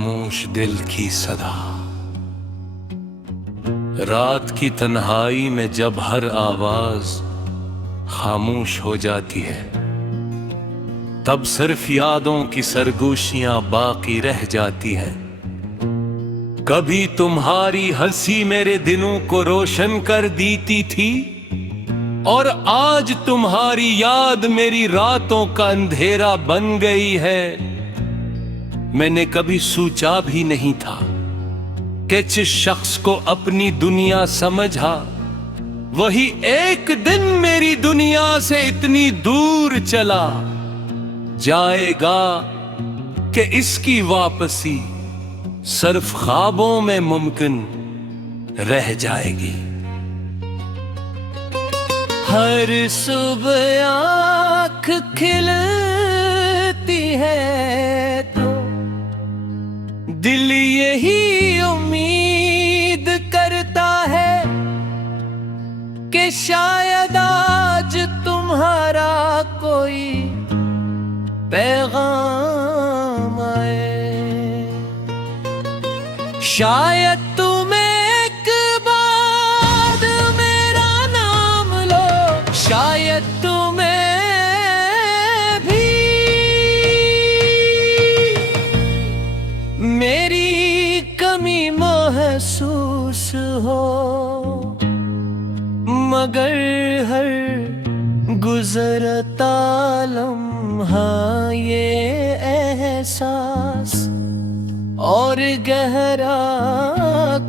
खामोश दिल की सदा। रात की तन्हाई में जब हर आवाज खामोश हो जाती है, तब सिर्फ यादों की सरगोशियां बाकी रह जाती हैं। कभी तुम्हारी हंसी मेरे दिनों को रोशन कर देती थी, और आज तुम्हारी याद मेरी रातों का अंधेरा बन गई है। मैंने कभी सोचा भी नहीं था कि जिस शख्स को अपनी दुनिया समझा, वही एक दिन मेरी दुनिया से इतनी दूर चला जाएगा कि इसकी वापसी सिर्फ ख्वाबों में मुमकिन रह जाएगी। हर सुबह आँख खिलती है तो दिल यही उम्मीद करता है कि शायद आज तुम्हारा कोई पैगाम आए। शायद तुम एक बार मेरा नाम लो, शायद तुम्हें भी मेरी कमी महसूस हो, मगर हर गुजरता लम्हा ये एहसास और गहरा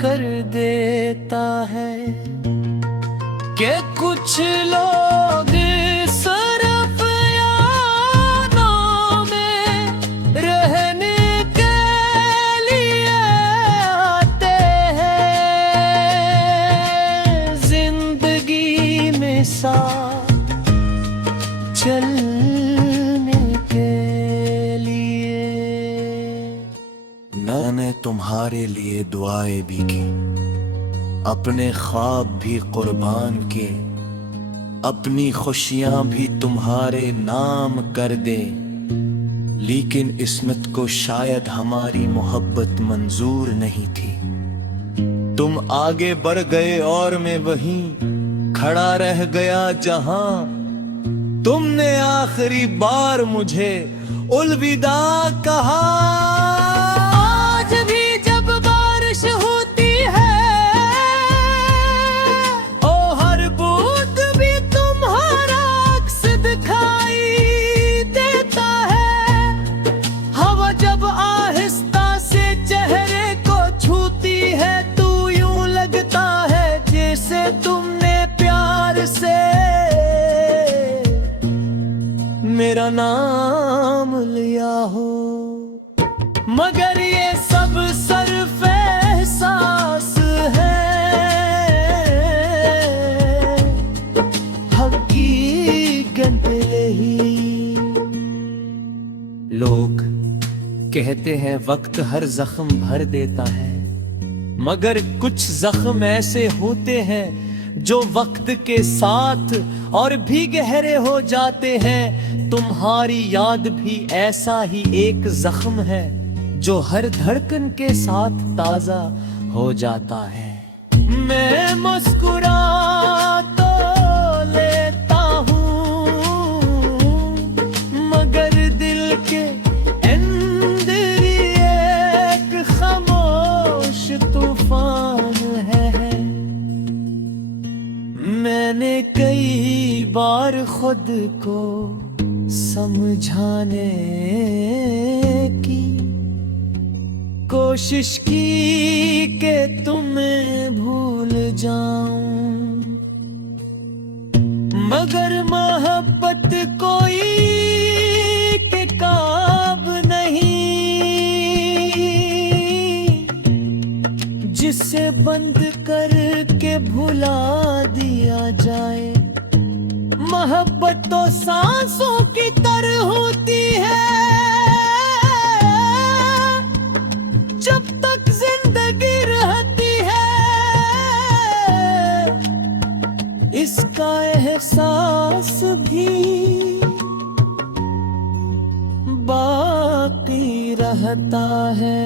कर देता है कि कुछ लोग सिर्फ यादों में रहने के लिए आते हैं, जिंदगी में साथ चलने के लिए। मैंने तुम्हारे लिए दुआएं भी की, अपने ख्वाब भी कुर्बान किए, अपनी खुशियां भी तुम्हारे नाम कर दे, लेकिन इस्मत को शायद हमारी मोहब्बत मंजूर नहीं थी। तुम आगे बढ़ गए और मैं वहीं खड़ा रह गया जहां तुमने आखिरी बार मुझे अलविदा कहा। आज भी जब बारिश होती है, ओ हर बूंद भी तुम्हारा अक्स दिखाई देता है। हवा जब आहिस्ता से चेहरे को छूती है, तो यूं लगता है जैसे तुमने प्यार से मेरा नाम लिया हो। मगर ये सब सिर्फ एहसास है, हकीकत नहीं। लोग कहते हैं वक्त हर जख्म भर देता है, मगर कुछ जख्म ऐसे होते हैं जो वक्त के साथ और भी गहरे हो जाते हैं। तुम्हारी याद भी ऐसा ही एक जख्म है जो हर धड़कन के साथ ताजा हो जाता है। मैं मुस्कुरा तो लेता हूँ, मगर दिल के अंदर एक खामोश तूफान है। मैंने कई बार खुद को समझाने की कोशिश की कि तुम्हें भूल जाऊं, मगर मोहब्बत कोई के काब नहीं जिसे बंद करके भुला दिया जाए। मोहब्बत तो सांसों की तरह होती है, जब तक जिंदगी रहती है इसका एहसास भी बाकी रहता है।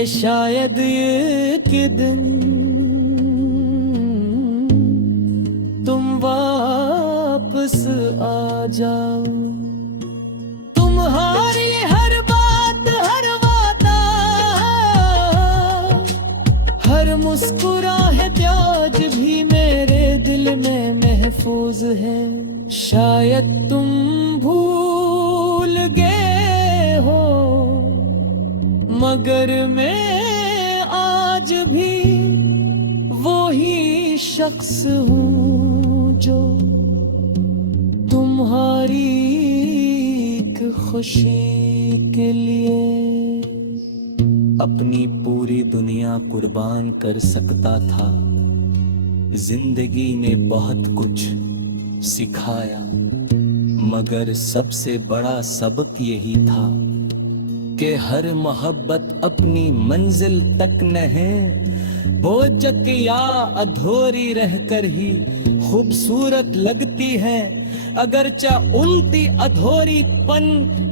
कि शायद एक दिन तुम वापस आ जाओ। तुम्हारी हर बात, हर वादा, हर मुस्कुराहट आज भी मेरे दिल में महफूज है। शायद तुम भूल गए हो, मगर मैं आज भी वो ही शख्स हूँ जो तुम्हारी एक खुशी के लिए अपनी पूरी दुनिया कुर्बान कर सकता था। जिंदगी ने बहुत कुछ सिखाया, मगर सबसे बड़ा सबक यही था कि हर मोहब्बत अपनी मंजिल तक नहीं, बोझक या अधूरी रहकर ही खूबसूरत लगती है। अगरचा उनकी अधूरीपन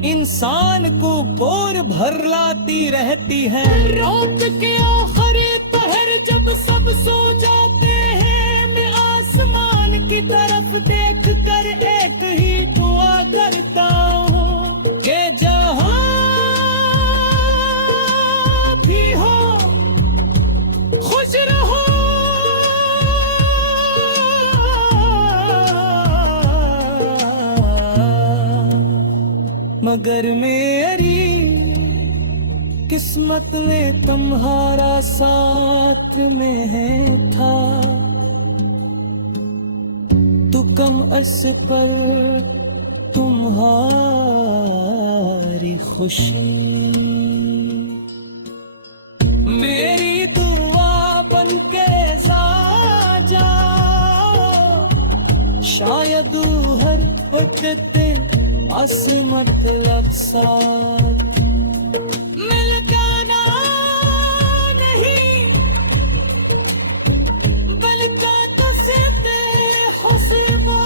इंसान को बोर भर लाती रहती है। रात के आखिरी पहर जब सब सो जाते हैं, मैं आसमान की तरफ देख कर एक ही दुआ करता हूँ कि जहाँ भी हो खुश रहो। मगर मेरी किस्मत में तुम्हारा साथ में है था, तो कम अर्स पर तुम्हारी खुशी मेरी दुआ बन के जा। शायद हर वक्त मतलब साथ मिल जाना नहीं, बल्कि तुझसे खुशबू।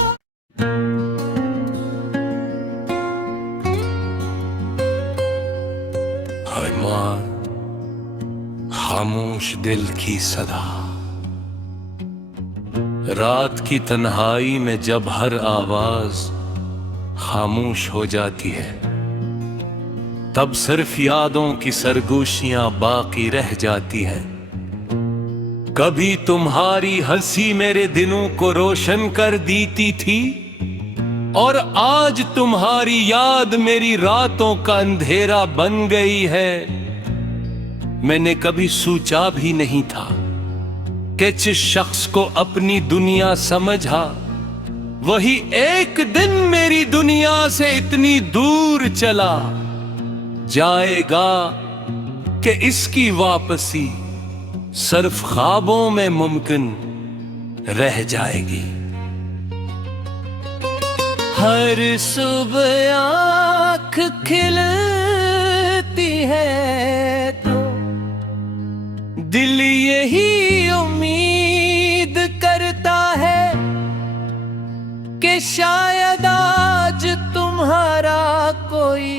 हाय माँ, खामोश दिल की सदा, रात की तन्हाई में जब हर आवाज खामोश हो जाती है, तब सिर्फ यादों की सरगोशियां बाकी रह जाती हैं। कभी तुम्हारी हंसी मेरे दिनों को रोशन कर देती थी, और आज तुम्हारी याद मेरी रातों का अंधेरा बन गई है। मैंने कभी सोचा भी नहीं था कि जिस शख्स को अपनी दुनिया समझा, वही एक दिन मेरी दुनिया से इतनी दूर चला जाएगा कि इसकी वापसी सिर्फ ख्वाबों में मुमकिन रह जाएगी। हर सुबह आँख खिलती है तो दिल यही उम्मीद करता है कि शायद आज तुम्हारा कोई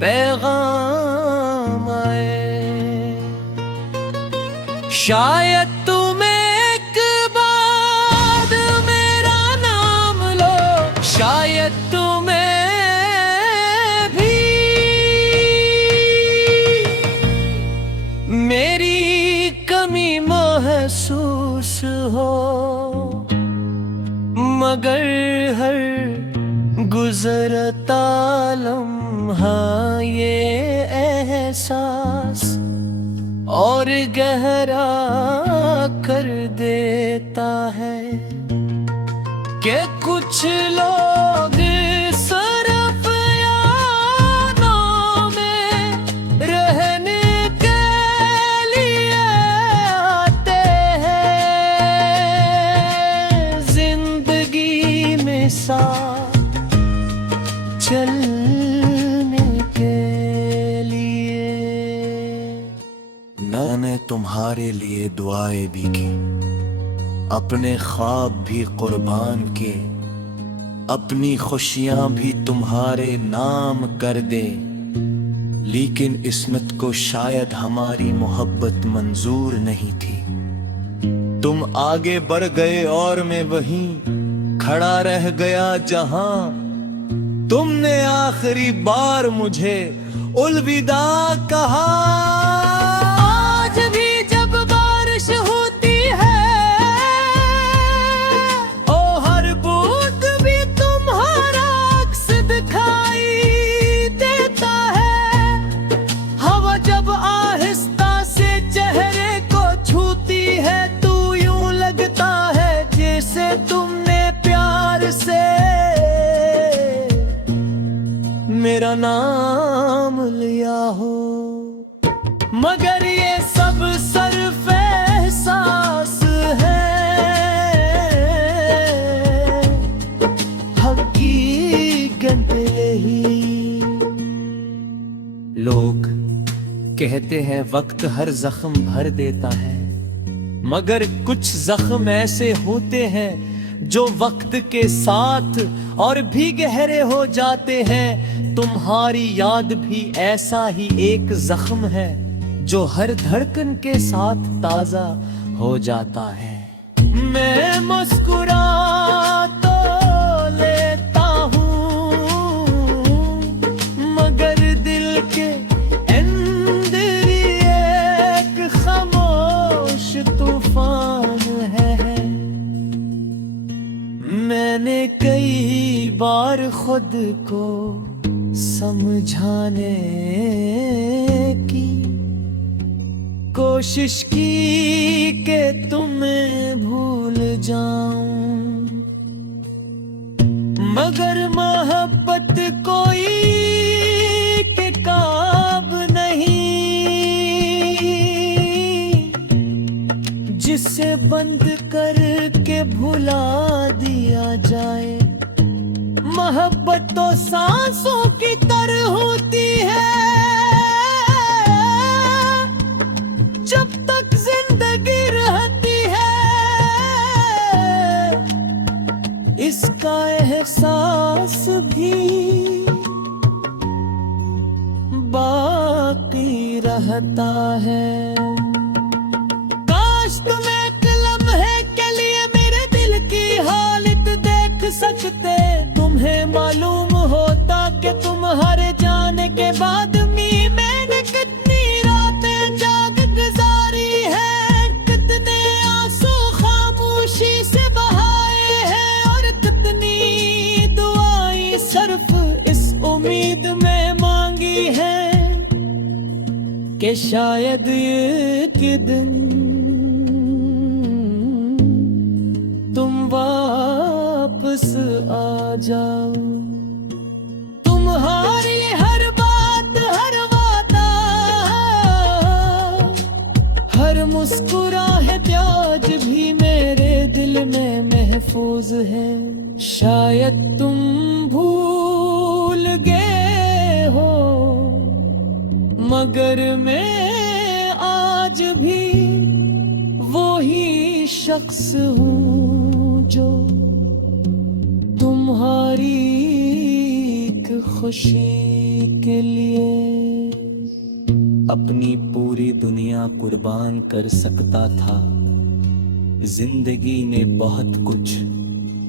पैगाम आए। शायद तुम एक बार मेरा नाम लो, शायद तुम्हें भी मेरी कमी महसूस हो। मगर हर गुजरता लम्हा ये एहसास और गहरा कर देता है कि कुछ लोग सिर्फ यादों में रहने के लिए आते हैं, जिंदगी में साथ चलने के लिए। मैंने तुम्हारे लिए दुआएं भी की, अपने ख्वाब भी कुर्बान किए, अपनी खुशियां भी तुम्हारे नाम कर दे। लेकिन इस्मत को शायद हमारी मोहब्बत मंजूर नहीं थी। तुम आगे बढ़ गए और मैं वहीं खड़ा रह गया जहां तुमने आखिरी बार मुझे अलविदा कहा। आज भी जब बारिश होती है, ओ हर बूंद भी तुम्हारा अक्स दिखाई देता है। हवा जब आहिस्ता से चेहरे को छूती है, तू यूं लगता है जैसे तुमने प्यार से मेरा नाम लिया हो। मगर ये सब सिर्फ एहसास है, हकीकत यही। लोग कहते हैं वक्त हर जख्म भर देता है, मगर कुछ जख्म ऐसे होते हैं जो वक्त के साथ और भी गहरे हो जाते हैं। तुम्हारी याद भी ऐसा ही एक जख्म है जो हर धड़कन के साथ ताजा हो जाता है। मैं मुस्कुरा तो लेता हूँ, मगर दिल के अंदर एक खामोश तूफान है। मैंने कई बार खुद को समझाने की कोशिश की कि तुम्हें भूल जाऊं, मगर मोहब्बत कोई के काब नहीं जिसे बंद करके भुला दिया जाए। मोहब्बत तो सांसों की तरह होती है, जब तक जिंदगी रहती है इसका एहसास भी बाकी रहता है। काश तुम एक लम्हे के लिए मेरे दिल की हालत देख सकते, तुम्हें मालूम होता कि तुम्हारे जाने के बाद मैंने कितनी रातें जाग गुजारी है, कितने आंसू खामोशी से बहाए हैं, और कितनी दुआएं सिर्फ इस उम्मीद में मांगी है कि शायद एक दिन तुम वापस आ जाओ। तुम्हारी हर बात, हर वादा, हर मुस्कुराहट आज भी मेरे दिल में महफूज है। शायद तुम भूल गए हो, मगर मैं आज भी वो ही शख्स हूँ जो तुम्हारी एक खुशी के लिए अपनी पूरी दुनिया कुर्बान कर सकता था। जिंदगी ने बहुत कुछ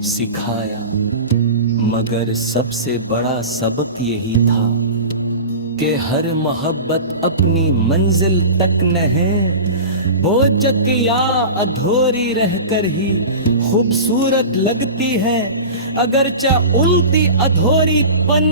सिखाया, मगर सबसे बड़ा सबक यही था कि हर मोहब्बत अपनी मंजिल तक नहीं, बोझक या अधूरी रहकर ही खूबसूरत लगती है। अगरचा उल्टी अधूरीपन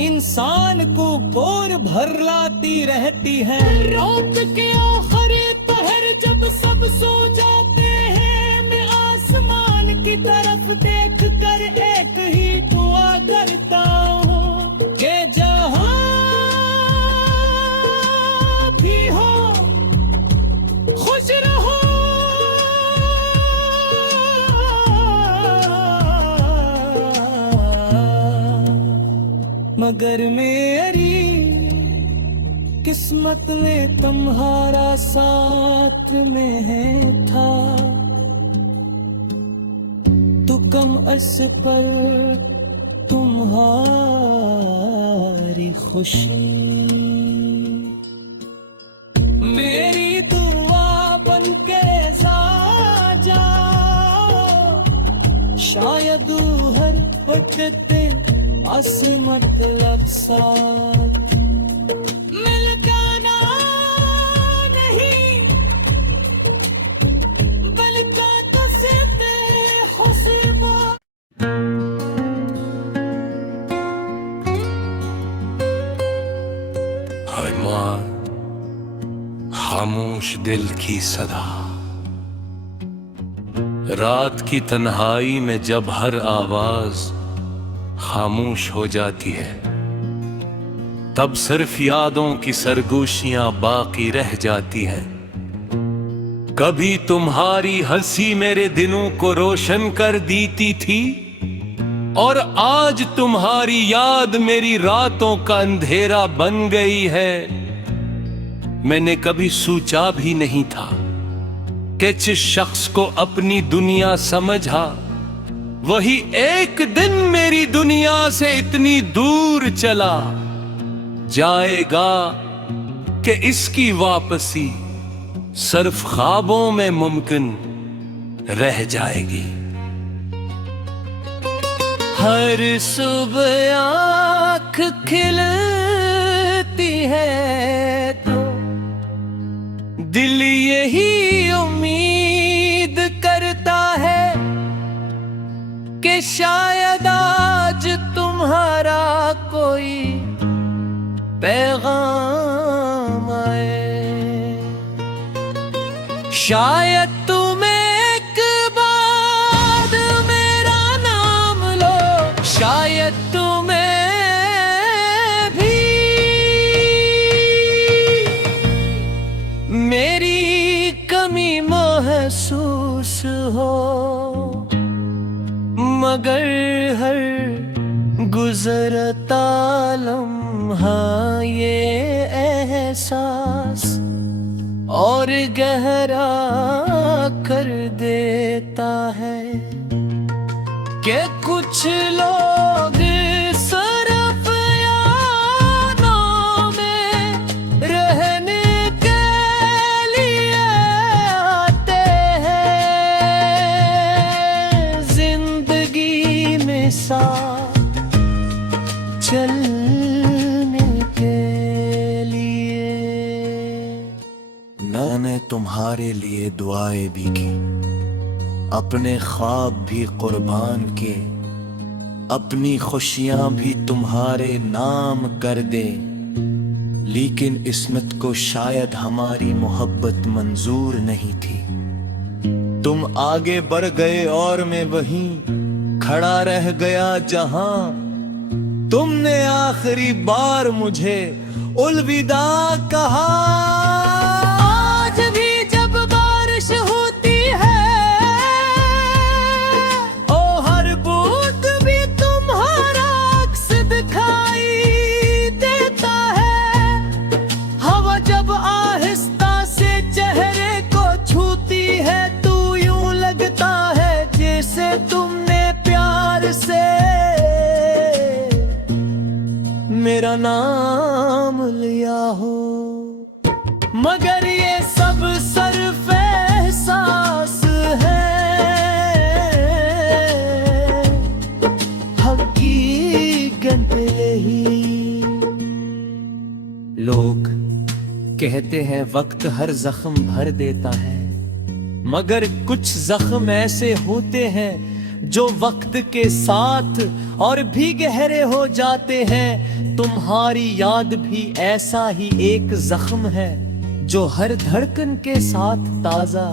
इंसान को बोर भर लाती रहती है। रात के आखिरी पहर जब सब सो जाते हैं, मैं आसमान की तरफ देख कर एक ही दुआ करता हूँ कि जहाँ भी हो खुश रहो। मगर मेरी किस्मत में तुम्हारा साथ में है था, तो कम अस पर तुम्हारी खुशी मेरी दुआ बन के जा शायद हर वक्त अस मतलब साथ मिल जाना नहीं बल्कि कसते खुशबू अरमान खामोश दिल की सदा, रात की तन्हाई में जब हर आवाज खामोश हो जाती है, तब सिर्फ यादों की सरगोशियां बाकी रह जाती हैं। कभी तुम्हारी हंसी मेरे दिनों को रोशन कर देती थी, और आज तुम्हारी याद मेरी रातों का अंधेरा बन गई है। मैंने कभी सोचा भी नहीं था कि जिस शख्स को अपनी दुनिया समझा, वही एक दिन मेरी दुनिया से इतनी दूर चला जाएगा कि इसकी वापसी सिर्फ ख्वाबों में मुमकिन रह जाएगी। हर सुबह आँख खिलती है तो दिल यही उम्मीद करता है कि शायद आज तुम्हारा कोई पैगाम आए, शायद तुम एक बार मेरा नाम लो, शायद तुम्हें भी मेरी कमी महसूस हो, मगर हर गुजरता लम्हा ये एहसास और गहरा कर देता है कि कुछ लोग सिर्फ यादों में रहने के लिए आते हैं, जिंदगी में साथ चलने के लिए। मैंने तुम्हारे लिए दुआएं भी की, अपने ख्वाब भी कुर्बान किए, अपनी खुशियां भी तुम्हारे नाम कर दे, लेकिन इस्मत को शायद हमारी मोहब्बत मंजूर नहीं थी। तुम आगे बढ़ गए और मैं वहीं खड़ा रह गया जहां तुमने आखिरी बार मुझे अलविदा कहा। आज भी जब बारिश होती है, ओ हर बूंद भी तुम्हारा अक्स दिखाई देता है। हवा जब आहिस्ता से चेहरे को छूती है, तो यूं लगता है जैसे तुमने प्यार से मेरा नाम लिया हो, मगर ये सब सिर्फ एहसास है, हकीकत यही। लोग कहते हैं वक्त हर जख्म भर देता है, मगर कुछ जख्म ऐसे होते हैं जो वक्त के साथ और भी गहरे हो जाते हैं। तुम्हारी याद भी ऐसा ही एक जख्म है जो हर धड़कन के साथ ताजा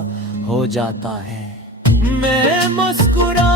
हो जाता है। मैं मुस्कुरा